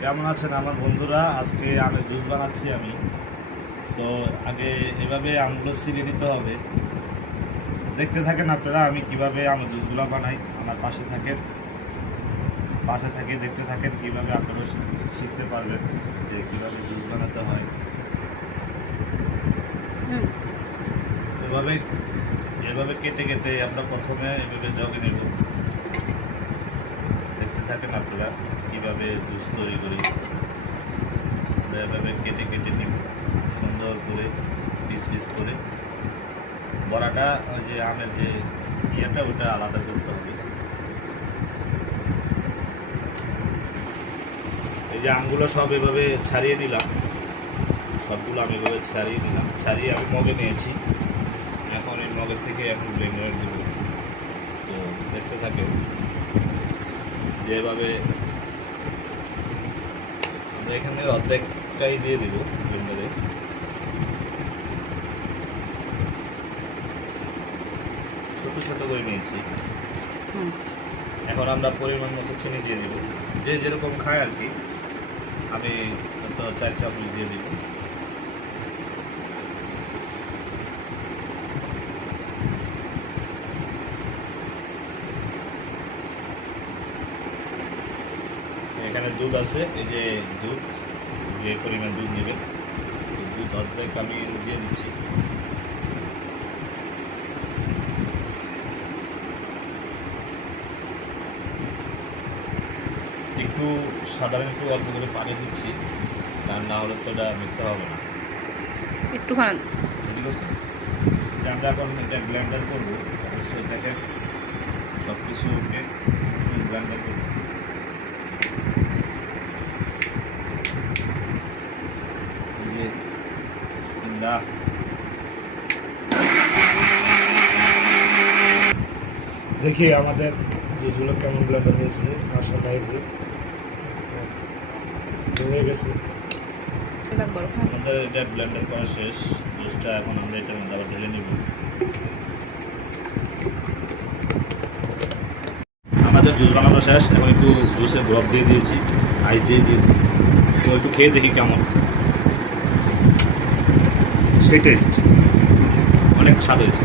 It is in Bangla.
কেমন আছেন আমার বন্ধুরা? আজকে আমের জুস বানাচ্ছি আমি। তো আগে এভাবে আমগুলো ছিঁড়ে নিতে হবে। দেখতে থাকেন আপনারা আমি কিভাবে আমের জুসগুলো বানাই। আমার পাশে থেকে দেখতে থাকেন, কিভাবে আপনারা শিখতে পারবেন যে কিভাবে জুস বানাতে হয়। এভাবে কেটে কেটে আমরা প্রথমে এভাবে জগে নেব। দেখতে থাকেন আপনারা কিভাবে জুস তৈরি করি। এভাবে কেটে কেটে নিব সুন্দর করে, পিস পিস করে। বড়াটা ওই যে আমের যে ইয়েটা ওটা আলাদা করতে হবে। এই যে আমগুলো সব এভাবে ছাড়িয়ে নিলাম, সবগুলো আমি এভাবে ছাড়িয়ে নিলাম। ছাড়িয়ে আমি মগে নিয়েছি। এখন এই মগের থেকে একটু ব্লেন্ডার দেব। তো দেখতে থাকে যেভাবে আমরা এখানে অর্ধেকটাই দিয়ে দিব ব্লেন্ডারে। ছোট ছোট করে নিয়েছি। এখন আমরা পরিমাণ মতো চিনি দিয়ে দিব, যে যেরকম খায় আর কি। আমি তো 4 চামচ দিয়ে দিব। এখানে দুধ আছে, এই যে দুধ, যে পরিমাণ দুধ নেবেন দুধ অর্ধেক আমি দিয়ে দিচ্ছি। একটু সাধারণ একটু অল্প করে পানি দিচ্ছি, কারণ না হলে তো এটা মিক্সার হবে না। একটু খান ঠিক আছে, আমরা এখন এটা ব্লেন্ডার করবো। অবশ্যই দেখেন সব কিছু ওকে ব্লেন্ডার করবো। দেখি আমাদের জুসগুলো কেমন ব্লেন্ডার হয়েছে। মাশাআল্লাহ হয়ে গেছে। আমাদের এটা ব্লেন্ডার করা শেষ। জুসটা এখন আমরা এটার মধ্যে আবার ঢেলে নিব। আমাদের জুস বানানো শেষ। এখন একটু জুসের বরফ দিয়ে দিয়েছি, আইস দিয়ে দিয়েছি। তো একটু খেয়ে দেখি কেমন। সেই টেস্ট অনেক স্বাদ হয়েছে।